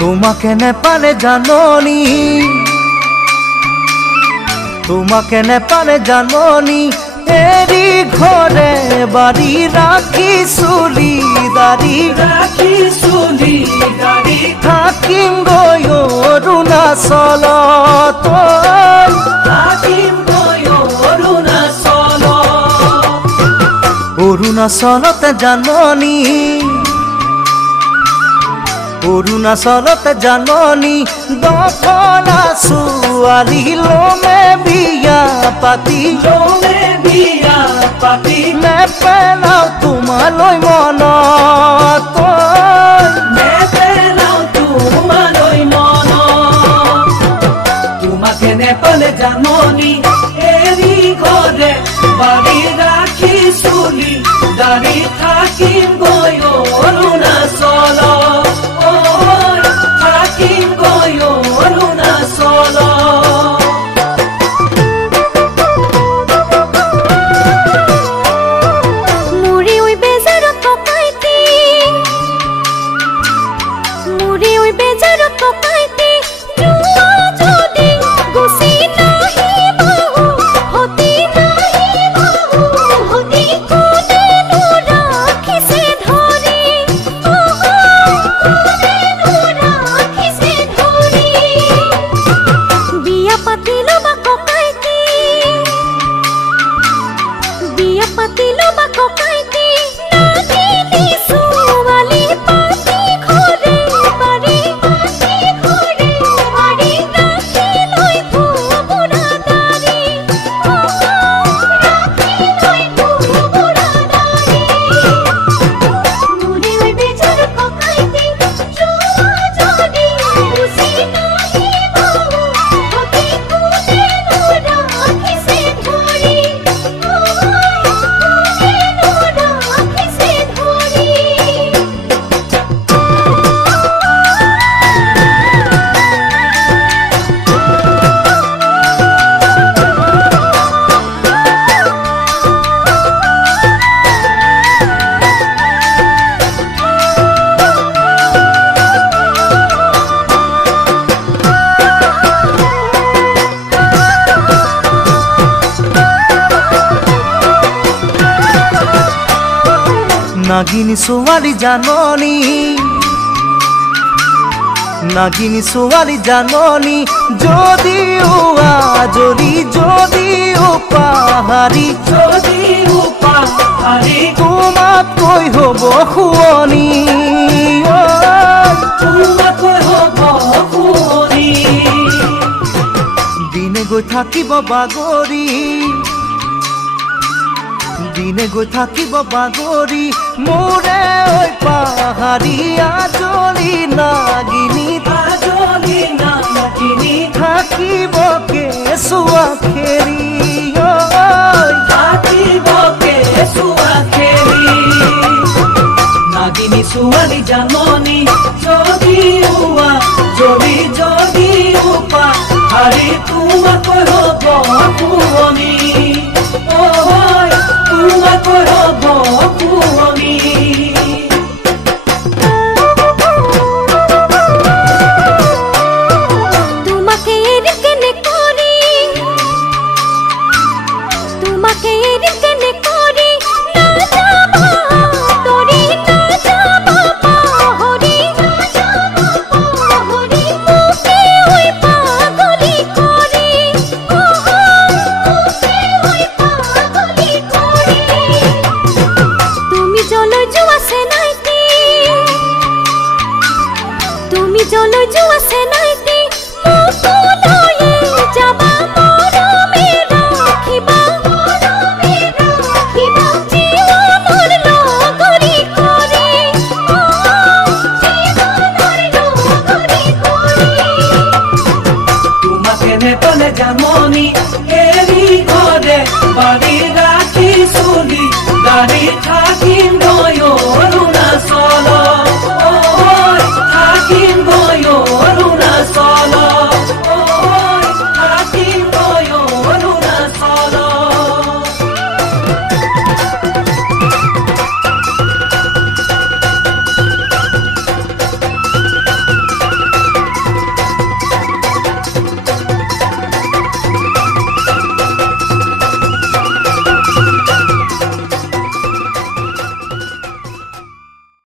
তোমাকে নেপালে জাননি, তোমাকে নেপালে জাননি, এৰি ঘৰে বাড়ি ৰাখি চুলি দাড়ি, ৰাখি চুলি দাড়ি থাকিম গৈ অৰুণাচলত, থাকিম গৈ অৰুণাচলত। অৰুণাচলত জাননি, অৰুণাচলত জাননি, দফলা ছোৱালী লমে বিয়া পাতি, লমে বিয়া পাতি নেপেলাও তোমালৈ মনত, নেপেলাও তোমালৈ মনত। তোমাকে নেপালে জাননি, এৰি ঘৰে বাড়ি ৰাখি চুলি দাড়ি, থাকিম গৈ অৰুণাচলত, থাকিম গৈ অৰুণাচলত। নাগিনী ছোৱালী জাননি, নাগিনী ছোৱালী জাননি, যদিও আজৰি যদিও পাহাৰী, যদিও পাহাৰী তোমাতকৈ হ'ব শুৱনি, তোমাতকৈ হ'ব শুৱনি। দিনে গৈ থাকিব বাগৰি, দিনে গৈ থাকিব বাগৰি, মোৰে ঐ পাহাৰী আজলি নাগিনী, আজলি নাগিনী থাকিব কেঁচুৱা খেৰি, থাকিব কেঁচুৱা খেৰি। নাগিনী ছোৱালী জাননি, যদিও যদিও পাহাৰী, তোমাতকৈ হ'ব শুৱনি, তোমাতকৈ হ'ব শুৱনি। তোমাকে এৰি কেনে কৰি, তোমাকে এৰি কেনে কৰি, নাযাবা তৰি, নাযাবা পাহৰি, পাহৰি মোকে ঐ পাগলি কৰি, মোকে ঐ পাগলি কৰি। তুমি জলৈ যোৱা চেনাইতি, তুমি জলৈ যোৱা চেনাইতি, মোকলৈয়ে যাবা, মৰমে ৰাখিবা, মৰমে ৰাখিবা, জীৱনৰ লগৰী কৰি, জীৱনৰ লগৰী কৰি। তোমাকে নেপালে জাননি, এৰি ঘৰে বাড়ি ৰাখি চুলি দাড়ি, থাকিম